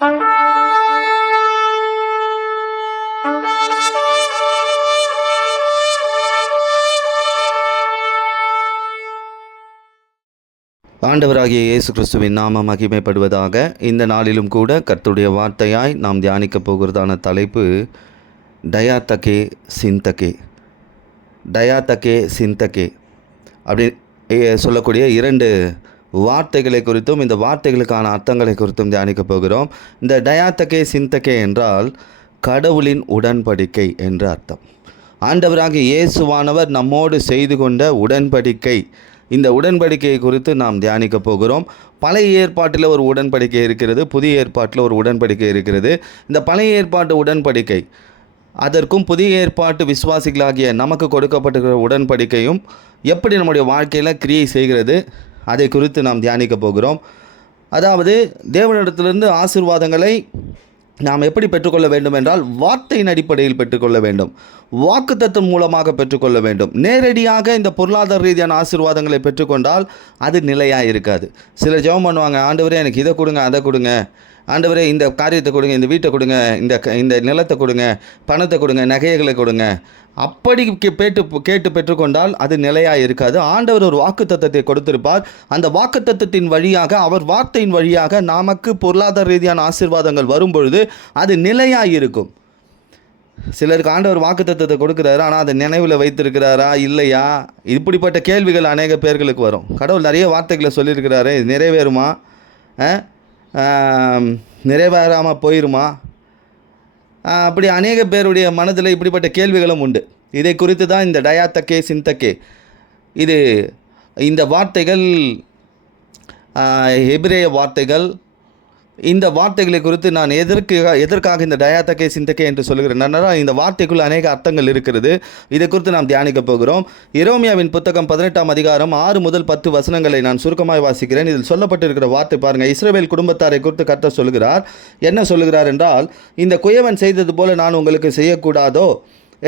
ஆண்டவராகிய இயேசு கிறிஸ்துவின் நாமம் மகிமைப்படுவதாக. இந்த நாளிலும் கூட கர்த்தருடைய வார்த்தையாய் நாம் தியானிக்கப் போகிறதான தலைப்பு டயாத்தகே சிந்தகே. டயாத்தகே சிந்தகே அப்படி சொல்லக்கூடிய இரண்டு வார்த்தைகளை குறித்தும் இந்த வார்த்தைகளுக்கான அர்த்தங்களை குறித்தும் தியானிக்கப் போகிறோம். இந்த டயாத்தகே சிந்தகே என்றால் கடவுளின் உடன்படிக்கை என்ற அர்த்தம். ஆண்டவராகிய இயேசுவானவர் நம்மோடு செய்து கொண்ட உடன்படிக்கை, இந்த உடன்படிக்கையை குறித்து நாம் தியானிக்க போகிறோம். பழைய ஏற்பாட்டில் ஒரு உடன்படிக்கை இருக்கிறது, புதிய ஏற்பாட்டில் ஒரு உடன்படிக்கை இருக்கிறது. இந்த பழைய ஏற்பாட்டு உடன்படிக்கை அதற்கும் புதிய ஏற்பாட்டு விசுவாசிகளாகிய நமக்கு கொடுக்கப்பட்டிருக்கிற உடன்படிக்கையும் எப்படி நம்முடைய வாழ்க்கையில் கிரியை செய்கிறது, அதை குறித்து நாம் தியானிக்க போகிறோம். அதாவது தேவனிடத்திலிருந்து ஆசீர்வாதங்களை நாம் எப்படி பெற்றுக்கொள்ள வேண்டும் என்றால் வார்த்தையின் அடிப்படையில் பெற்றுக்கொள்ள வேண்டும், வாக்குத்தத்தம் மூலமாக பெற்றுக்கொள்ள வேண்டும். நேரடியாக இந்த பொருளாதார ரீதியான ஆசீர்வாதங்களை பெற்றுக்கொண்டால் அது நிலையாக இருக்காது. சிலர் ஜெபம் பண்ணுவாங்க, ஆண்டவரே எனக்கு இதை கொடுங்க, அதை கொடுங்க, ஆண்டவரே இந்த காரியத்தை கொடுங்க, இந்த வீட்டை கொடுங்க, இந்த நிலத்தை கொடுங்க, பணத்தை கொடுங்க, நகைகளை கொடுங்க. அப்படி கேட்டு பெற்றுக்கொண்டால் அது நிலையாக இருக்காது. ஆண்டவர் ஒரு வாக்குத்தத்தத்தை கொடுத்திருப்பார். அந்த வாக்குத்தத்தத்தின் வழியாக, அவர் வார்த்தையின் வழியாக நமக்கு பொருளாதார ரீதியான ஆசீர்வாதங்கள் வரும்பொழுது அது நிலையாக இருக்கும். சிலருக்கு ஆண்டவர் வாக்குத்தத்தத்தை கொடுக்குறாரு, ஆனால் அதை நினைவில் வைத்திருக்கிறாரா இல்லையா, இப்படிப்பட்ட கேள்விகள் அநேக பேர்களுக்கு வரும். கடவுள் நிறைய வார்த்தைகளை சொல்லியிருக்கிறாரு, இது நிறைவேறுமா, நிறைவேறாமல் போயிருமா, அப்படி அநேக பேருடைய மனதில் இப்படிப்பட்ட கேள்விகளும் உண்டு. இதை குறித்து தான் இந்த டயாத்தகே சிந்தகே. இந்த வார்த்தைகள் எபிரேய வார்த்தைகள். இந்த வார்த்தைகளை குறித்து நான் எதற்காக இந்த டயாத்தகே சிந்தகே என்று சொல்கிறேன். இந்த வார்த்தைக்குள் அநேக அர்த்தங்கள் இருக்கிறது. இதை குறித்து நாம் தியானிக்க போகிறோம். எரேமியாவின் புத்தகம் 18ஆம் அதிகாரம் 6 முதல் 10 வசனங்களை நான் சுருக்கமாக வாசிக்கிறேன். இதில் சொல்லப்பட்டிருக்கிற வார்த்தை பாருங்கள். இஸ்ரவேல் குடும்பத்தாரை குறித்து கர்த்தர் சொல்கிறார். என்ன சொல்கிறார் என்றால், இந்த குயவன் செய்தது போல நான் உங்களுக்கு செய்யக்கூடாதோ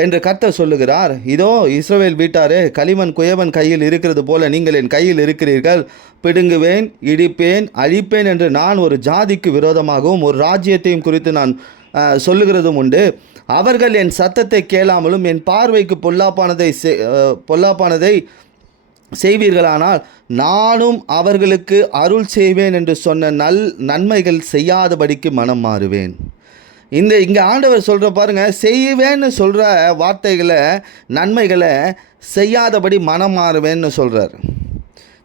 என்று கர்த்தர் சொல்லுகிறார். இதோ இஸ்ரவேல் வீட்டாரே, களிமண் குயவன் கையில் இருக்கிறது போல நீங்கள் என் கையில் இருக்கிறீர்கள். பிடுங்குவேன், இடிப்பேன், அழிப்பேன் என்று நான் ஒரு ஜாதிக்கு விரோதமாகவும் ஒரு ராஜ்யத்தையும் குறித்து நான் சொல்லுகிறதும் உண்டு. அவர்கள் என் சத்தத்தை கேளாமலும் என் பார்வைக்கு பொல்லாப்பானதை செய்வீர்களானால் நானும் அவர்களுக்கு அருள் செய்வேன் என்று சொன்ன நன்மைகள் செய்யாதபடிக்கு மனம் மாறுவேன். இங்கே ஆண்டவர் சொல்கிற பாருங்கள், செய்வேன்னு சொல்கிற வார்த்தைகளை, நன்மைகளை செய்யாதபடி மனம் மாறுவேன்னு சொல்கிறார்.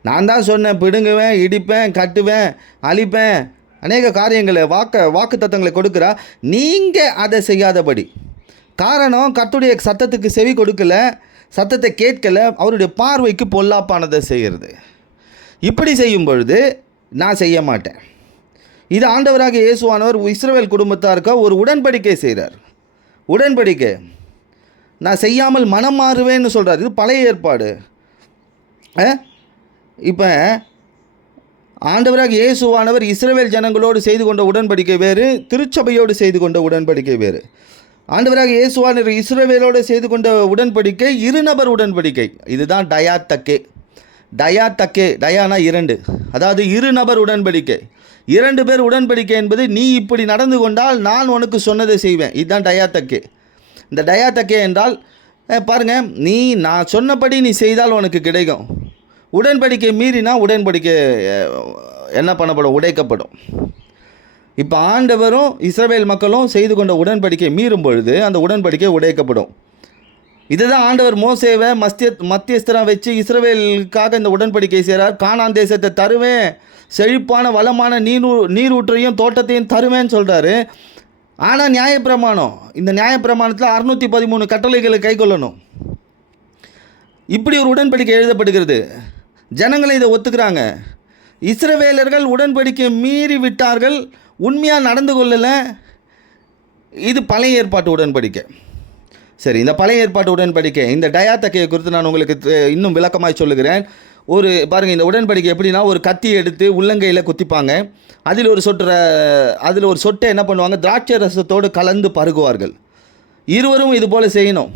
நான் தான் சொன்னேன், பிடுங்குவேன், இடிப்பேன், கட்டுவேன், அழிப்பேன், அநேக காரியங்களை வாக்கு தத்தங்களை கொடுக்குறா, நீங்கள் அதை செய்யாதபடி. காரணம், கர்த்தருடைய சத்தத்துக்கு செவி கொடுக்கல, சத்தத்தை கேட்கலை, அவருடைய பார்வைக்கு பொல்லாப்பானதை செய்கிறது. இப்படி செய்யும் பொழுது நான் செய்ய மாட்டேன். இது ஆண்டவராக இயேசுவானவர் இஸ்ரவேல் குடும்பத்தாருக்கு ஒரு உடன்படிக்கை செய்கிறார். உடன்படிக்கை நான் செய்யாமல் மனம் மாறுவேன்னு சொல்கிறார். இது பழைய ஏற்பாடு. இப்போ ஆண்டவராக இயேசுவானவர் இஸ்ரவேல் ஜனங்களோடு செய்து கொண்ட உடன்படிக்கை வேறு, திருச்சபையோடு செய்து கொண்ட உடன்படிக்கை வேறு. ஆண்டவராக இயேசுவானவர் இஸ்ரவேலோடு செய்து கொண்ட உடன்படிக்கை இருநபர் உடன்படிக்கை. இதுதான் டயாத்தகே. டயானா 2, அதாவது இருநபர் உடன்படிக்கை. 2 பேர் உடன்படிக்கை என்பது, நீ இப்படி நடந்து கொண்டால் நான் உனக்கு சொன்னதை செய்வேன். இதுதான் டயாத்தகே. இந்த டயாத்தகே என்றால் பாருங்கள், நான் சொன்னபடி நீ செய்தால் உனக்கு கிடைக்கும். உடன்படிக்கை மீறினா உடன்படிக்கை என்ன பண்ணப்படும்? உடைக்கப்படும். இப்போ ஆண்டவரும் இஸ்ரவேல் மக்களும் செய்து கொண்ட உடன்படிக்கை மீறும் பொழுது அந்த உடன்படிக்கை உடைக்கப்படும். இதுதான் ஆண்டவர் மோசேவை மத்தியஸ்தராக வச்சு இஸ்ரவேலுக்காக இந்த உடன்படிக்கை செய்கிறார். கானான் தேசத்தை தருவேன், செழிப்பான வளமான நீரூற்றையும் தோட்டத்தையும் தருவேன்னு சொல்கிறாரு. ஆனால் நியாயப்பிரமாணம், இந்த நியாயப்பிரமாணத்தில் 613 கட்டளைகளை கை கொள்ளணும். இப்படி ஒரு உடன்படிக்கை எழுதப்படுகிறது. ஜனங்களை இதை ஒத்துக்கிறாங்க. இஸ்ரவேலர்கள் உடன்படிக்கை மீறி விட்டார்கள், உண்மையாக நடந்து கொள்ளலை. இது பழைய ஏற்பாட்டு உடன்படிக்கை. சரி, இந்த பழைய ஏற்பாட்டு உடன்படிக்கை, இந்த டயாத்தகையை குறித்து நான் உங்களுக்கு இன்னும் விளக்கமாய் சொல்லுகிறேன். பாருங்கள், இந்த உடன்படிக்கை எப்படின்னா, ஒரு கத்தி எடுத்து உள்ளங்கையில் குத்திப்பாங்க. அதில் ஒரு சொட்டை என்ன பண்ணுவாங்க, திராட்சை ரசத்தோடு கலந்து பருகுவார்கள். இருவரும் இது போல் செய்யணும்.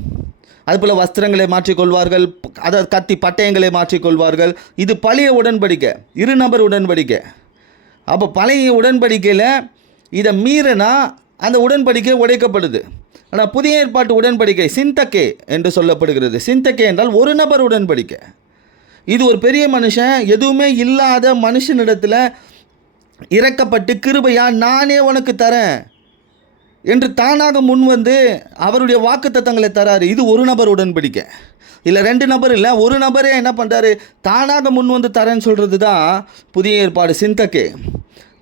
அதுபோல் வஸ்திரங்களை மாற்றிக்கொள்வார்கள், அதாவது கத்தி பட்டயங்களை மாற்றிக்கொள்வார்கள். இது பழைய உடன்படிக்கை, இருநபர் உடன்படிக்கை. அப்போ பழைய உடன்படிக்கையில் இதை மீறினா அந்த உடன்படிக்கை உடைக்கப்படுது. ஆனால் புதிய ஏற்பாட்டு உடன்படிக்கை சிந்தக்கே என்று சொல்லப்படுகிறது. சிந்தக்கே என்றால் ஒரு நபர் உடன்படிக்கை. இது ஒரு பெரிய மனுஷன், எதுவுமே இல்லாத மனுஷனிடத்தில் இறக்கப்பட்டு கிருபையா நானே உனக்கு தரேன் என்று தானாக முன் வந்து அவருடைய வாக்குத்தத்தங்களை தராரு. இது ஒரு நபர் உடன்படிக்கை. இல்லை 2 நபர் இல்லை, ஒரு நபரே என்ன பண்ணுறாரு, தானாக முன் வந்து தரேன்னு சொல்கிறது தான் புதிய ஏற்பாடு சிந்தக்கே.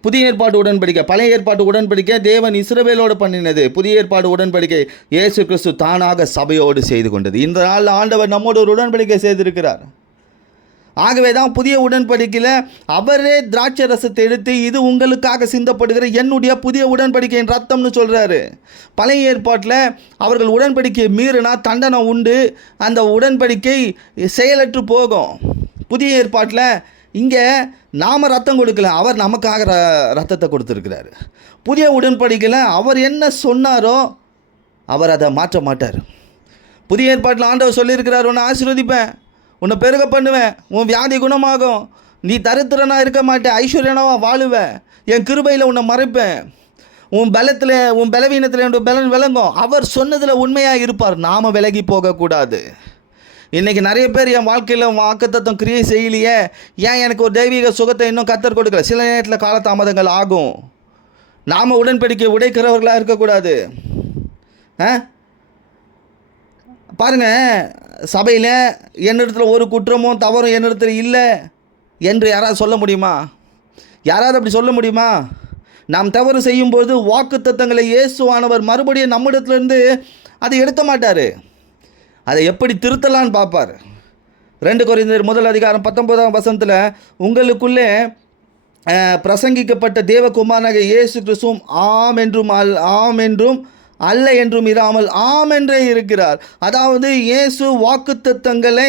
புதிய ஏற்பாடு உடன்படிக்கை. பழைய ஏற்பாட்டு உடன்படிக்கை தேவன் இஸ்ரவேலோடு பண்ணினது. புதிய ஏற்பாடு உடன்படிக்கை இயேசு கிறிஸ்து தானாக சபையோடு செய்து கொண்டது. இந்த நாளில் ஆண்டவர் நம்மோடு ஒரு உடன்படிக்கை செய்திருக்கிறார். ஆகவே தான் புதிய உடன்படிக்கையில் அவரே திராட்சை ரசத்தை எடுத்து இது உங்களுக்காக சிந்தப்படுகிற என்னுடைய புதிய உடன்படிக்கையின் ரத்தம்னு சொல்கிறாரு. பழைய ஏற்பாட்டில் அவர்கள் உடன்படிக்கையை மீறினா தண்டனை உண்டு, அந்த உடன்படிக்கை செயலற்று போகும். புதிய ஏற்பாட்டில் இங்கே நாம் ரத்தம் கொடுக்கல, அவர் நமக்காக ரத்தத்தை கொடுத்துருக்கிறார். புதிய உடன்படிக்கையில் அவர் என்ன சொன்னாரோ அவர் அதை மாற்ற மாட்டார். புதிய ஏற்பாட்டில் ஆண்டவர் சொல்லியிருக்கிறார், உன்னை ஆசீர்வதிப்பேன், உன்னை பெருக பண்ணுவேன், உன் வியாதி குணமாகும், நீ தரித்திரனாக இருக்க மாட்டேன், ஐஸ்வர்யனாக வாழுவேன், என் கிருபையில் உன்னை மறைப்பேன், உன் பலத்தில் உன் பலவீனத்தில் என்னோட பலன் விளங்கும். அவர் சொன்னதில் உண்மையாக இருப்பார். நாம் விலகி போகக்கூடாது. இன்றைக்கி நிறைய பேர் என் வாழ்க்கையில் வாக்குத்தத்தம் கிரியை செய்யலையே, ஏன் எனக்கு ஒரு தெய்வீக சுகத்தை இன்னும் கத்தர் கொடுக்கல. சில நேரத்தில் காலதாமதங்கள் ஆகும். நாம் உடன்படிக்கை உடைக்கிறவர்களாக இருக்கக்கூடாது. பாருங்கள், சபையில் என்னிடத்தில் ஒரு குற்றமும் தவறும் என்னிடத்தில் இல்லை என்று யாராவது சொல்ல முடியுமா? யாராவது அப்படி சொல்ல முடியுமா? நாம் தவறு செய்யும்போது வாக்குத்தத்தங்களை இயேசுவானவர் மறுபடியும் நம்மிடத்துலேருந்து அதை எடுக்க மாட்டார். அதை எப்படி திருத்தலான்னு பார்ப்பார். 2 கொரிந்தியர் 1:19 உங்களுக்குள்ளே பிரசங்கிக்கப்பட்ட தேவகுமாரனாக இயேசு கிறிஸ்துவும் ஆம் என்றும் அல்ல என்றும் இராமல் ஆம் என்றே இருக்கிறார். அதாவது இயேசு வாக்குத்தத்தங்களை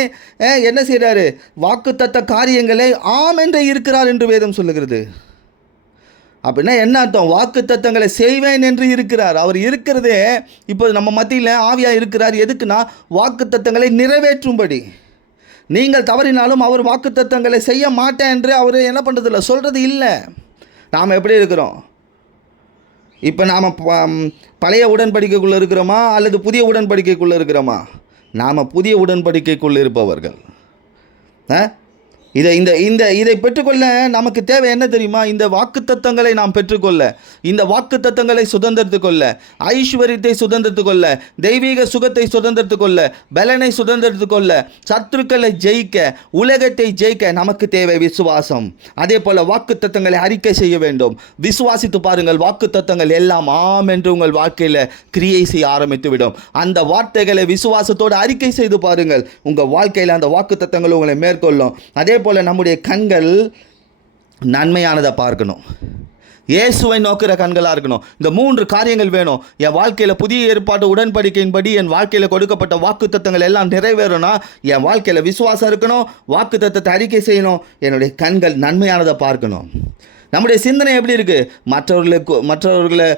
என்ன செய்கிறாரு, வாக்குத்தத்த காரியங்களை ஆம் என்றே இருக்கிறார் என்று வேதம் சொல்லுகிறது. அப்படின்னா என்ன அர்த்தம்? வாக்குத்தத்தங்களை செய்வேன் என்று இருக்கிறார். அவர் இருக்கிறதே இப்போ நம்ம மத்தியில் ஆவியாக இருக்கிறார். எதுக்குன்னா வாக்குத்தத்தங்களை நிறைவேற்றும்படி. நீங்கள் தவறினாலும் அவர் வாக்குத்தத்தங்களை செய்ய மாட்டேன் என்று அவர் என்ன பண்ணுறதில்ல, சொல்கிறது இல்லை. நாம் எப்படி இருக்கிறோம்? இப்போ நாம் பழைய உடன்படிக்கைக்குள்ளே இருக்கிறோமா அல்லது புதிய உடன்படிக்கைக்குள்ளே இருக்கிறோமா? நாம் புதிய உடன்படிக்கைக்குள்ளே இருப்பவர்கள். இதை பெற்றுக்கொள்ள நமக்கு தேவை என்ன தெரியுமா? இந்த வாக்குத்தத்தங்களை நாம் பெற்றுக்கொள்ள, இந்த வாக்குத்தத்தங்களை சுதந்திரத்துக் கொள்ள, ஐஸ்வர்யத்தை சுதந்திரத்துக் கொள்ள, தெய்வீக சுகத்தை சுதந்திரத்துக் கொள்ள, பலனை சுதந்திரத்துக் கொள்ள, சத்துருக்களை ஜெயிக்க, உலகத்தை ஜெயிக்க நமக்கு தேவை விசுவாசம். அதே போல் வாக்குத்தத்தங்களை அறிக்கை செய்ய வேண்டும். விசுவாசித்து பாருங்கள், வாக்குத்தத்தங்கள் எல்லாம் ஆம் என்று உங்கள் வாழ்க்கையில் கிரியை செய்ய ஆரம்பித்துவிடும். அந்த வார்த்தைகளை விசுவாசத்தோடு அறிக்கை செய்து பாருங்கள், உங்கள் வாழ்க்கையில் அந்த வாக்குத்தத்தங்கள் உங்களை மேற்கொள்ளும். அதே போல் நம்முடைய கண்கள் நன்மையானதை பார்க்கணும், இயேசுவை நோக்கிற கண்களாக இருக்கணும். இந்த 3 காரியங்கள் வேணும். என் வாழ்க்கையில் புதிய ஏற்பாட்டு உடன்படிக்கையின்படி என் வாழ்க்கையில் கொடுக்கப்பட்ட வாக்குத்தத்தங்கள் எல்லாம் நிறைவேறணும்னா என் வாழ்க்கையில் விசுவாசம் இருக்கணும், வாக்குத்தத்தத்தை அறிக்கை செய்யணும், என்னுடைய கண்கள் நன்மையானதை பார்க்கணும். நம்முடைய சிந்தனை எப்படி இருக்குது? மற்றவர்களை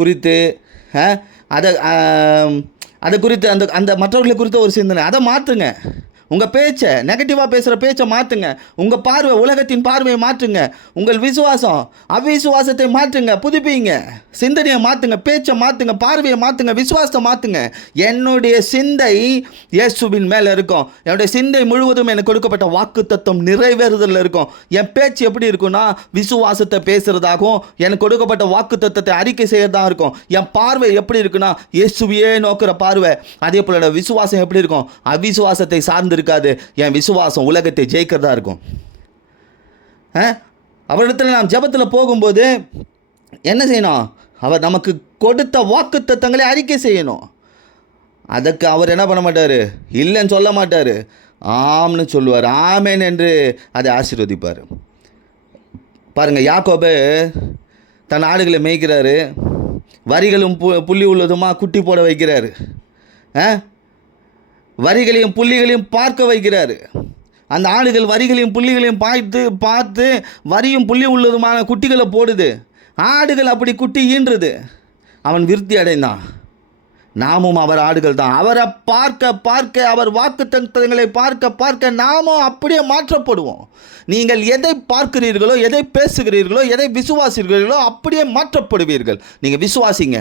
குறித்து அதை குறித்து அந்த மற்றவர்களை குறித்த ஒரு சிந்தனை, அதை மாற்றுங்க. உங்கள் பேச்சை, நெகட்டிவாக பேசுகிற பேச்சை மாற்றுங்க. உங்கள் பார்வை, உலகத்தின் பார்வையை மாற்றுங்க. உங்கள் விசுவாசம், அவிசுவாசத்தை மாற்றுங்க, புதுப்பிங்க. சிந்தனையை மாற்றுங்க, பேச்சை மாற்றுங்க, பார்வையை மாற்றுங்க, விசுவாசத்தை மாற்றுங்க. என்னுடைய சிந்தை இயேசுவின் மேலே இருக்கும். என்னுடைய சிந்தை முழுவதும் எனக்கு கொடுக்கப்பட்ட வாக்குத்தத்தம் நிறைவேறுதலில் இருக்கும். என் பேச்சு எப்படி இருக்குன்னா விசுவாசத்தை பேசுகிறதாகவும் எனக்கு கொடுக்கப்பட்ட வாக்குத்தத்தத்தை அறிக்கை செய்கிறதா இருக்கும். என் பார்வை எப்படி இருக்குன்னா இயேசுவையே நோக்கிற பார்வை. அதே போல விசுவாசம் எப்படி இருக்கும்? அவிசுவாசத்தை சார்ந்து இருக்காது. என் விசுவாசம் உலகத்தை ஜெயிக்கிறதா இருக்கும். அவரிடத்தில் நாம் ஜெபத்தில் போகும்போது என்ன செய்யணும்? அவர் நமக்கு கொடுத்த வாக்குத்தத்தங்களை அறிக்கை செய்யணும். அதுக்கு அவர் என்ன பண்ண மாட்டார், இல்லைன்னு சொல்ல மாட்டார், ஆம்னு சொல்லுவார். ஆமேன் என்று அதை ஆசீர்வதிப்பார். பாருங்கள், யாக்கோபு தன் ஆடுகளை மேய்க்கிறாரு. வரிகளும் புள்ளி உள்ளதுமா குட்டி போட வைக்கிறாரு. வரிகளையும் புள்ளிகளையும் பார்க்க வைக்கிறாரு. அந்த ஆடுகள் வரிகளையும் புள்ளிகளையும் பார்த்து வரியும் புள்ளி உள்ளதுமான குட்டிகளை போடுது. ஆடுகள் அப்படி குட்டி ஈன்றது. அவன் விருத்தி அடைந்தான். நாமும் அவர் ஆடுகள் தான். அவரை பார்க்க பார்க்க, அவர் வாக்குத்தத்தங்களை பார்க்க பார்க்க நாமும் அப்படியே மாற்றப்படுவோம். நீங்கள் எதை பார்க்கிறீர்களோ, எதை பேசுகிறீர்களோ, எதை விசுவாசிக்கிறீர்களோ அப்படியே மாற்றப்படுவீர்கள். நீங்கள் விசுவாசிங்க.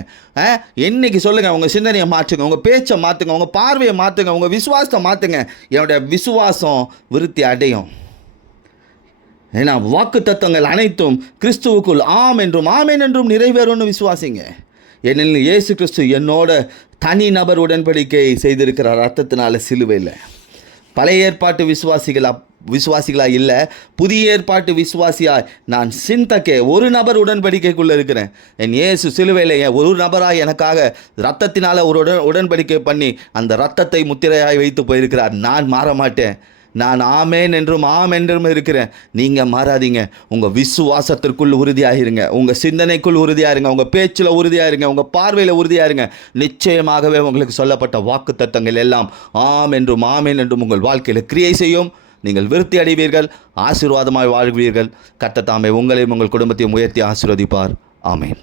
என்னைக்கு சொல்லுங்கள், உங்கள் சிந்தனையை மாற்றுங்க, உங்கள் பேச்சை மாற்றுங்க, உங்கள் பார்வையை மாற்றுங்க, உங்கள் விசுவாசத்தை மாற்றுங்க. என்னுடைய விசுவாசம் விருத்தி அடையும். ஏன்னா வாக்குத்தத்தங்கள் அனைத்தும் கிறிஸ்துவுக்குள் ஆம் என்றும் ஆமேன் என்றும் நிறைவேறும்னு விசுவாசிங்க. ஏனெனில் இயேசு கிறிஸ்து என்னோட தனி நபர் உடன்படிக்கை செய்திருக்கிறார் ரத்தத்தினால சிலுவையில். பழைய ஏற்பாட்டு விசுவாசிகளாக இல்லை, புதிய ஏற்பாட்டு விசுவாசியாய் நான் சிந்தக்கே ஒரு நபர் உடன்படிக்கைக்குள்ளே இருக்கிறேன். என் இயேசு சிலுவையில் ஒரு நபராய் எனக்காக ரத்தத்தினால் ஒரு உடன்படிக்கை பண்ணி அந்த ரத்தத்தை முத்திரையாய் வைத்து போயிருக்கிறார். நான் மாற மாட்டேன். நான் ஆமேன் என்றும் ஆம் என்றும் இருக்கிறேன். நீங்கள் மாறாதீங்க. உங்கள் விசுவாசத்திற்குள் உறுதியாகிருங்க, உங்கள் சிந்தனைக்குள் உறுதியாயிருங்க, உங்கள் பேச்சில் உறுதியாயிருங்க, உங்கள் பார்வையில் உறுதியாயிருங்க. நிச்சயமாகவே உங்களுக்கு சொல்லப்பட்ட வாக்குத்தத்தங்கள் எல்லாம் ஆம் என்றும் ஆமேன் என்றும் உங்கள் வாழ்க்கையில் கிரியை செய்யும். நீங்கள் விருத்தி அடைவீர்கள், ஆசீர்வாதமாய் வாழ்வீர்கள். கர்த்தர் தாமே உங்களையும் உங்கள் குடும்பத்தையும் உயர்த்தி ஆசீர்வதிப்பார். ஆமேன்.